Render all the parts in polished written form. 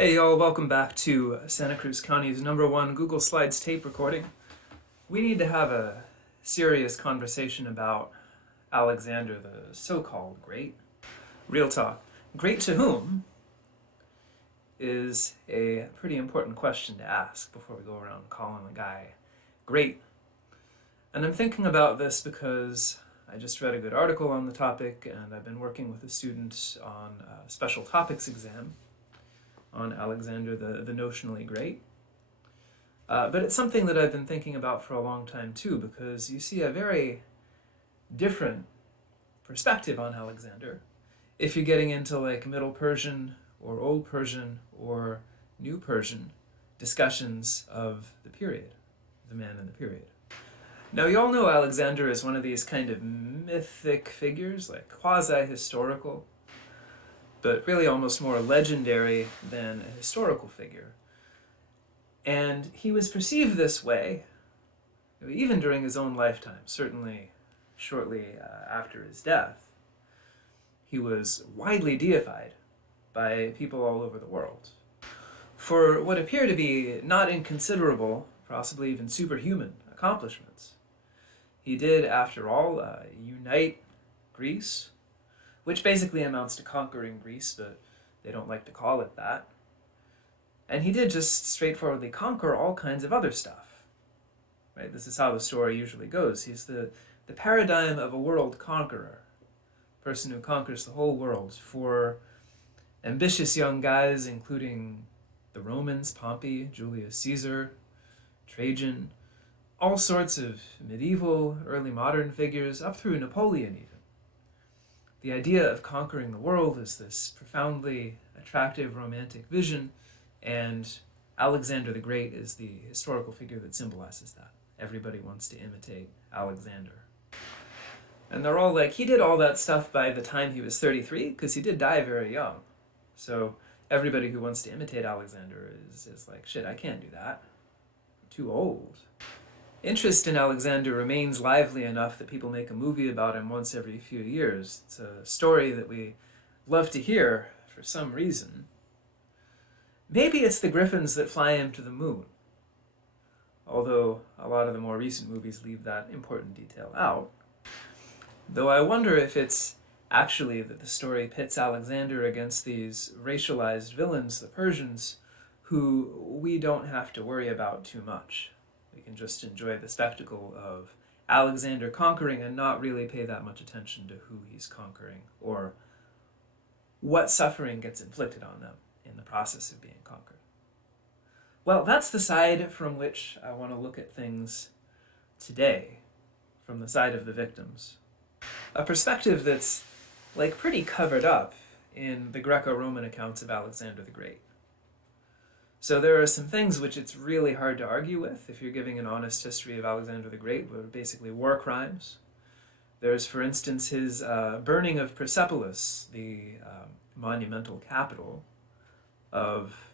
Hey y'all, welcome back to Santa Cruz County's #1 Google Slides tape recording. We need to have a serious conversation about Alexander the so-called Great. Real talk. Great to whom is a pretty important question to ask before we go around calling the guy great. And I'm thinking about this because I just read a good article on the topic and I've been working with a student on a special topics exam on Alexander the notionally great. But it's something that I've been thinking about for a long time too, because you see a very different perspective on Alexander if you're getting into like Middle Persian or Old Persian or New Persian discussions of the period, the man in the period. Now you all know Alexander is one of these kind of mythic figures, like quasi-historical, but really almost more legendary than a historical figure. And he was perceived this way, even during his own lifetime, certainly shortly after his death. He was widely deified by people all over the world for what appear to be not inconsiderable, possibly even superhuman accomplishments. He did, after all, unite Greece, which basically amounts to conquering Greece, but they don't like to call it that. And he did just straightforwardly conquer all kinds of other stuff. Right? This is how the story usually goes. He's the paradigm of a world conqueror, person who conquers the whole world for ambitious young guys, including the Romans, Pompey, Julius Caesar, Trajan, all sorts of medieval, early modern figures, up through Napoleon even. The idea of conquering the world is this profoundly attractive romantic vision, and Alexander the Great is the historical figure that symbolizes that. Everybody wants to imitate Alexander. And they're all like, he did all that stuff by the time he was 33, because he did die very young. So everybody who wants to imitate Alexander is like, shit, I can't do that. I'm too old. Interest in Alexander remains lively enough that people make a movie about him once every few years. It's a story that we love to hear for some reason. Maybe it's the griffins that fly him to the moon, although a lot of the more recent movies leave that important detail out. Though I wonder if it's actually that the story pits Alexander against these racialized villains, the Persians, who we don't have to worry about too much. We can just enjoy the spectacle of Alexander conquering and not really pay that much attention to who he's conquering or what suffering gets inflicted on them in the process of being conquered. Well, that's the side from which I want to look at things today, from the side of the victims. A perspective that's like pretty covered up in the Greco-Roman accounts of Alexander the Great. So there are some things which it's really hard to argue with if you're giving an honest history of Alexander the Great, were basically war crimes. There's, for instance, his burning of Persepolis, the monumental capital of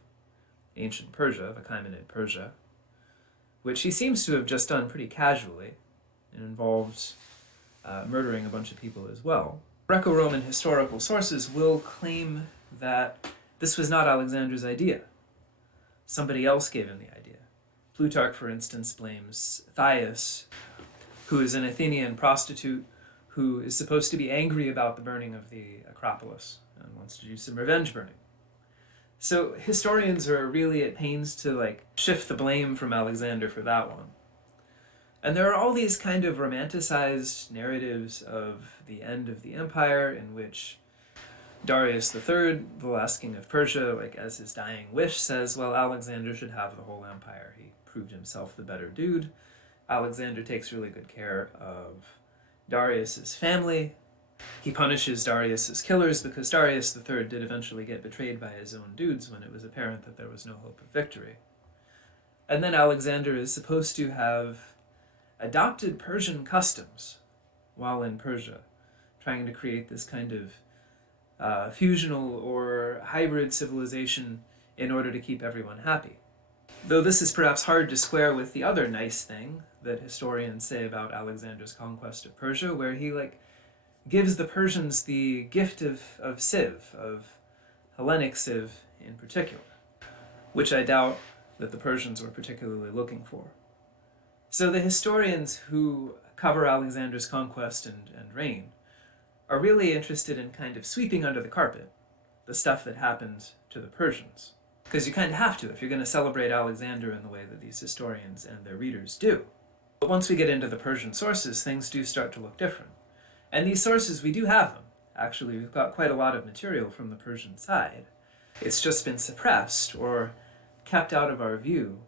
ancient Persia, of Achaemenid Persia, which he seems to have just done pretty casually. It involved murdering a bunch of people as well. Greco-Roman historical sources will claim that this was not Alexander's idea. Somebody else gave him the idea. Plutarch, for instance, blames Thais, who is an Athenian prostitute who is supposed to be angry about the burning of the Acropolis and wants to do some revenge burning. So historians are really at pains to like shift the blame from Alexander for that one. And there are all these kind of romanticized narratives of the end of the empire in which Darius III, the last king of Persia, like as his dying wish, says, well, Alexander should have the whole empire. He proved himself the better dude. Alexander takes really good care of Darius's family. He punishes Darius's killers because Darius III did eventually get betrayed by his own dudes when it was apparent that there was no hope of victory. And then Alexander is supposed to have adopted Persian customs while in Persia, trying to create this kind of fusional or hybrid civilization in order to keep everyone happy. Though this is perhaps hard to square with the other nice thing that historians say about Alexander's conquest of Persia, where he gives the Persians the gift of Civ, of Hellenic Civ in particular. which I doubt that the Persians were particularly looking for. So the historians who cover Alexander's conquest and reign are really interested in kind of sweeping under the carpet the stuff that happened to the Persians. Because you kind of have to if you're going to celebrate Alexander in the way that these historians and their readers do. But once we get into the Persian sources, things do start to look different. And these sources, we do have them. Actually, we've got quite a lot of material from the Persian side. It's just been suppressed or kept out of our view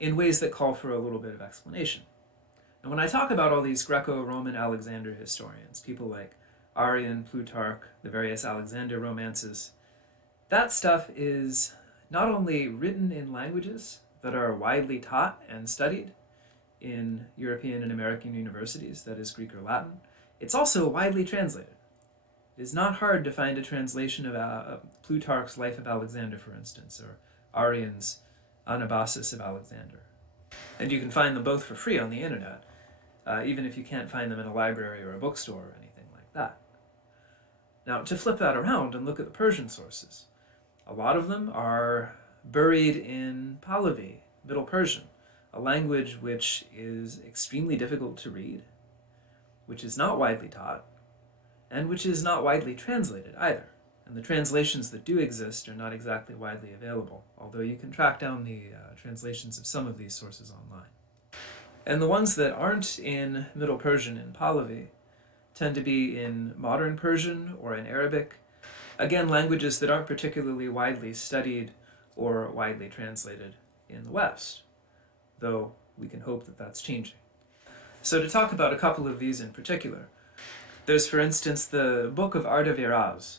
in ways that call for a little bit of explanation. And when I talk about all these Greco-Roman Alexander historians, people like Arrian, Plutarch, the various Alexander romances, that stuff is not only written in languages that are widely taught and studied in European and American universities, that is Greek or Latin, it's also widely translated. It is not hard to find a translation of Plutarch's Life of Alexander, for instance, or Arrian's Anabasis of Alexander. And you can find them both for free on the internet, even if you can't find them in a library or a bookstore or anything like that. Now, to flip that around and look at the Persian sources, a lot of them are buried in Pahlavi, Middle Persian, a language which is extremely difficult to read, which is not widely taught, and which is not widely translated either. And the translations that do exist are not exactly widely available, although you can track down the translations of some of these sources online. And the ones that aren't in Middle Persian and Pahlavi tend to be in modern Persian or in Arabic, again, languages that aren't particularly widely studied or widely translated in the West, though we can hope that that's changing. So to talk about a couple of these in particular, there's, for instance, the Book of Artaviraz,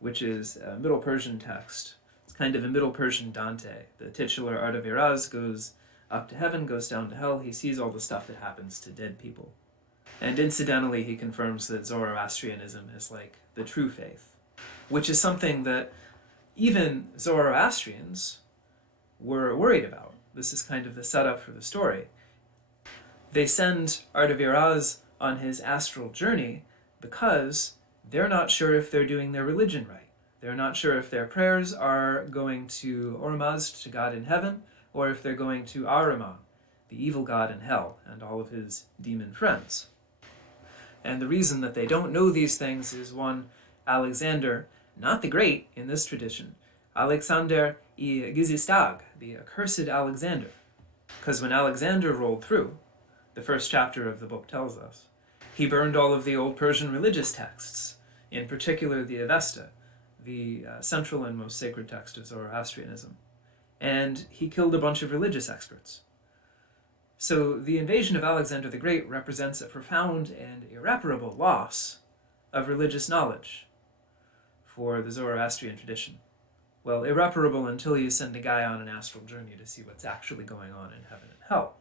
which is a Middle Persian text. It's kind of a Middle Persian Dante. The titular Artaviraz goes up to heaven, goes down to hell. He sees all the stuff that happens to dead people. And incidentally, he confirms that Zoroastrianism is like the true faith, which is something that even Zoroastrians were worried about. This is kind of the setup for the story. They send Artaviraz on his astral journey because they're not sure if they're doing their religion right. They're not sure if their prayers are going to Ormazd, to God in heaven, or if they're going to Ahriman, the evil god in hell, and all of his demon friends. And the reason that they don't know these things is one, Alexander, not the Great in this tradition, Alexander I Gizistag, the accursed Alexander. Because when Alexander rolled through, the first chapter of the book tells us, he burned all of the old Persian religious texts, in particular the Avesta, the central and most sacred text of Zoroastrianism. And he killed a bunch of religious experts. So the invasion of Alexander the Great represents a profound and irreparable loss of religious knowledge for the Zoroastrian tradition. Well, irreparable until you send a guy on an astral journey to see what's actually going on in heaven and hell.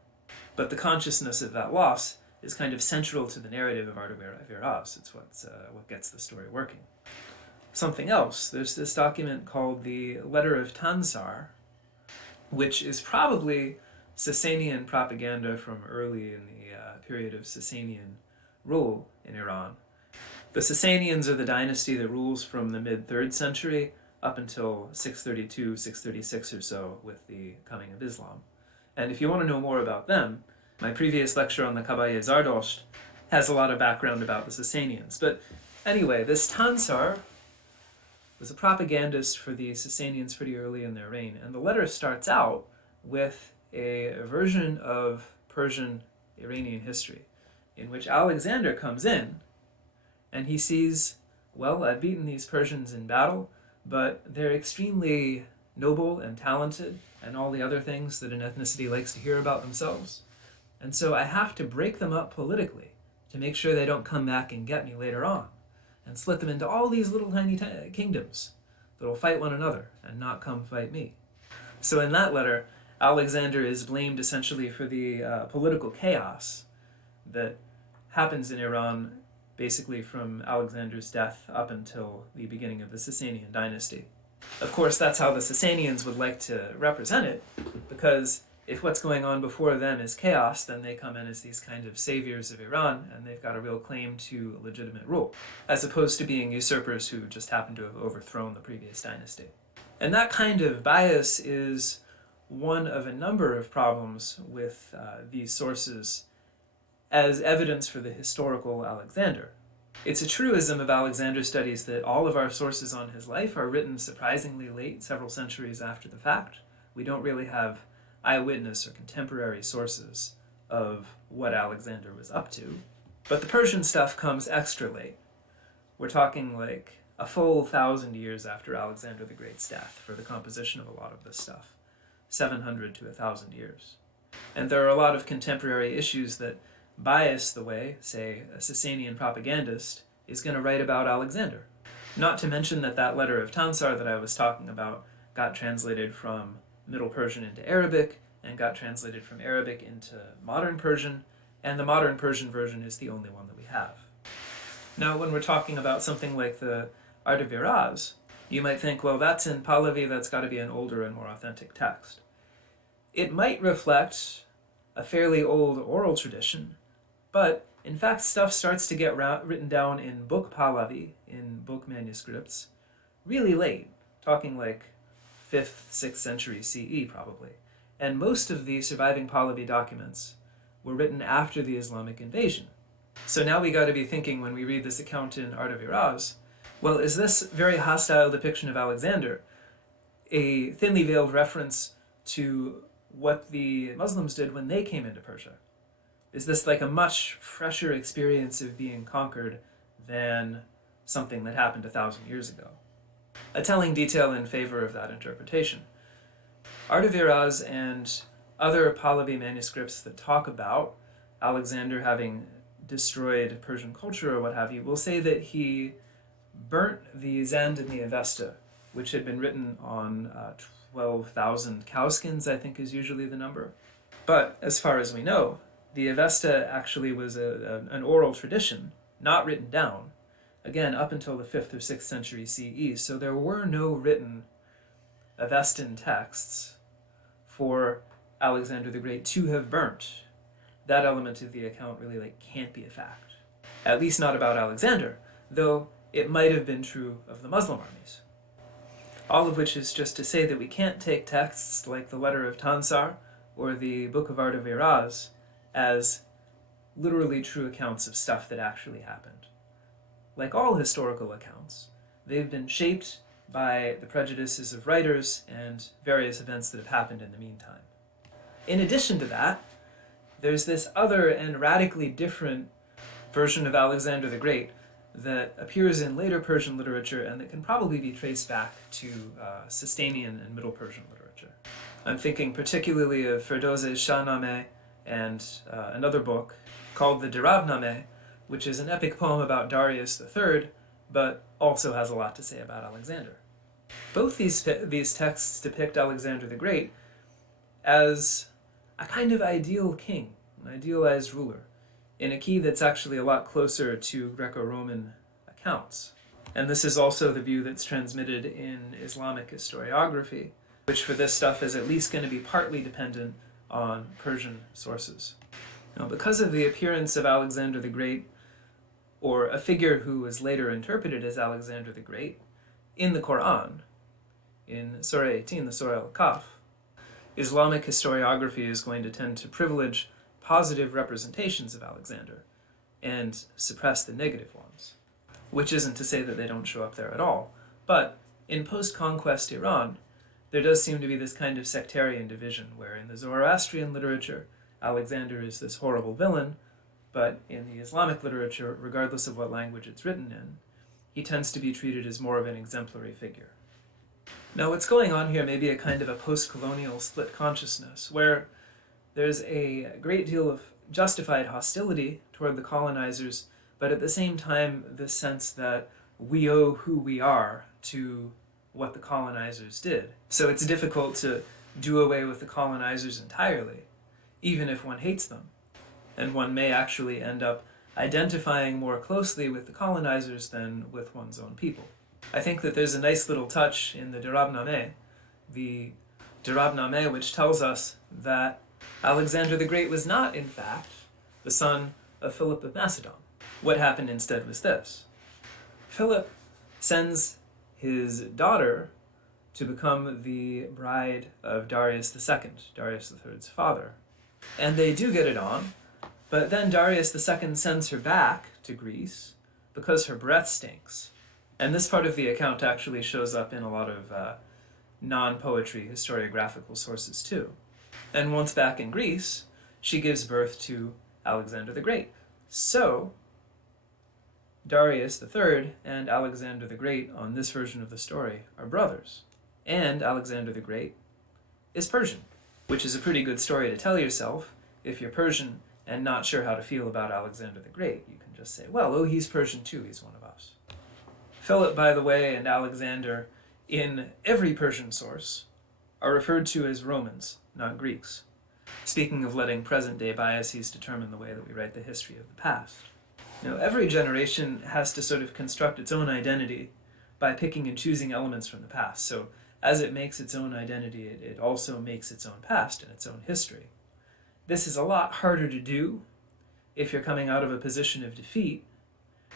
But the consciousness of that loss is kind of central to the narrative of Artaviraz. It's what gets the story working. Something else, there's this document called the Letter of Tansar, which is probably Sasanian propaganda from early in the period of Sasanian rule in Iran. The Sasanians are the dynasty that rules from the mid-3rd century up until 632, 636 or so with the coming of Islam. And if you want to know more about them, my previous lecture on the Kabaye Zardosht has a lot of background about the Sasanians. But anyway, this Tansar was a propagandist for the Sasanians pretty early in their reign. And the letter starts out with a version of Persian Iranian history in which Alexander comes in and he sees, well, I've beaten these Persians in battle, but they're extremely noble and talented and all the other things that an ethnicity likes to hear about themselves. And so I have to break them up politically to make sure they don't come back and get me later on, and split them into all these little tiny kingdoms that'll fight one another and not come fight me. So in that letter, Alexander is blamed essentially for the political chaos that happens in Iran basically from Alexander's death up until the beginning of the Sasanian dynasty. Of course, that's how the Sasanians would like to represent it, because if what's going on before them is chaos, then they come in as these kind of saviors of Iran, and they've got a real claim to legitimate rule, as opposed to being usurpers who just happen to have overthrown the previous dynasty. And that kind of bias is one of a number of problems with these sources as evidence for the historical Alexander. It's a truism of Alexander studies that all of our sources on his life are written surprisingly late, several centuries after the fact. We don't really have eyewitness or contemporary sources of what Alexander was up to. But the Persian stuff comes extra late. We're talking like a full 1,000 years after Alexander the Great's death for the composition of a lot of this stuff. 700 to 1,000 years. And there are a lot of contemporary issues that bias the way, say, a Sasanian propagandist is going to write about Alexander. Not to mention that that letter of Tansar that I was talking about got translated from Middle Persian into Arabic, and got translated from Arabic into modern Persian, and the modern Persian version is the only one that we have. Now, when we're talking about something like the Artaviraz, you might think, well, that's in Pahlavi, that's got to be an older and more authentic text. It might reflect a fairly old oral tradition, but in fact stuff starts to get written down in book Pahlavi, in book manuscripts, really late, talking like 5th, 6th century CE probably. And most of the surviving Pahlavi documents were written after the Islamic invasion. So now we got to be thinking when we read this account in Artaviraz, well, is this very hostile depiction of Alexander a thinly veiled reference to what the Muslims did when they came into Persia? Is this like a much fresher experience of being conquered than something that happened 1,000 years ago? A telling detail in favor of that interpretation. Artaviraz and other Pahlavi manuscripts that talk about Alexander having destroyed Persian culture or what have you will say that he burnt the Zend and the Avesta, which had been written on 12,000 cowskins, I think is usually the number. But as far as we know, the Avesta actually was an oral tradition, not written down, again, up until the 5th or 6th century CE. So there were no written Avestan texts for Alexander the Great to have burnt. That element of the account really can't be a fact. At least not about Alexander, though it might have been true of the Muslim armies. All of which is just to say that we can't take texts like the letter of Tansar or the Book of Artaviraz as literally true accounts of stuff that actually happened. Like all historical accounts, they've been shaped by the prejudices of writers and various events that have happened in the meantime. In addition to that, there's this other and radically different version of Alexander the Great that appears in later Persian literature and that can probably be traced back to Sasanian and Middle Persian literature. I'm thinking particularly of Ferdowsi's Shahnameh and another book called the Dirabnameh, which is an epic poem about Darius III, but also has a lot to say about Alexander. Both these texts depict Alexander the Great as a kind of ideal king, an idealized ruler, in a key that's actually a lot closer to Greco-Roman accounts. And this is also the view that's transmitted in Islamic historiography, which for this stuff is at least going to be partly dependent on Persian sources. Now, because of the appearance of Alexander the Great, or a figure who was later interpreted as Alexander the Great, in the Quran, in Surah 18, the Surah Al-Kahf, Islamic historiography is going to tend to privilege positive representations of Alexander and suppress the negative ones. Which isn't to say that they don't show up there at all, but in post-conquest Iran, there does seem to be this kind of sectarian division where in the Zoroastrian literature, Alexander is this horrible villain, but in the Islamic literature, regardless of what language it's written in, he tends to be treated as more of an exemplary figure. Now, what's going on here may be a kind of a post-colonial split consciousness, where there's a great deal of justified hostility toward the colonizers, but at the same time, this sense that we owe who we are to what the colonizers did. So it's difficult to do away with the colonizers entirely, even if one hates them. And one may actually end up identifying more closely with the colonizers than with one's own people. I think that there's a nice little touch in the Dirabnameh, which tells us that Alexander the Great was not, in fact, the son of Philip of Macedon. What happened instead was this. Philip sends his daughter to become the bride of Darius II, Darius III's father. And they do get it on, but then Darius II sends her back to Greece because her breath stinks. And this part of the account actually shows up in a lot of non-poetry historiographical sources too. And once back in Greece, she gives birth to Alexander the Great. So, Darius III and Alexander the Great on this version of the story are brothers. And Alexander the Great is Persian, which is a pretty good story to tell yourself if you're Persian and not sure how to feel about Alexander the Great. You can just say, well, oh, he's Persian too, he's one of us. Philip, by the way, and Alexander in every Persian source are referred to as Romans, not Greeks. Speaking of letting present-day biases determine the way that we write the history of the past. Every generation has to sort of construct its own identity by picking and choosing elements from the past. So as it makes its own identity, it also makes its own past and its own history. This is a lot harder to do if you're coming out of a position of defeat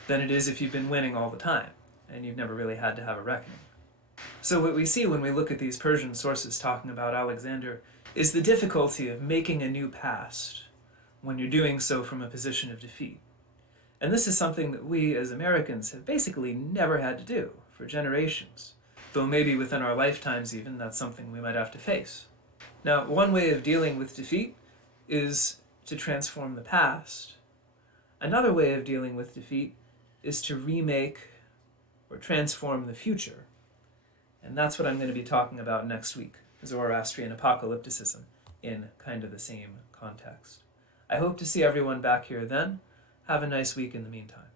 than it is if you've been winning all the time and you've never really had to have a reckoning. So what we see when we look at these Persian sources talking about Alexander is the difficulty of making a new past when you're doing so from a position of defeat. And this is something that we as Americans have basically never had to do for generations, though maybe within our lifetimes even that's something we might have to face. Now, one way of dealing with defeat is to transform the past. Another way of dealing with defeat is to remake or transform the future. And that's what I'm going to be talking about next week, Zoroastrian apocalypticism in kind of the same context. I hope to see everyone back here then. Have a nice week in the meantime.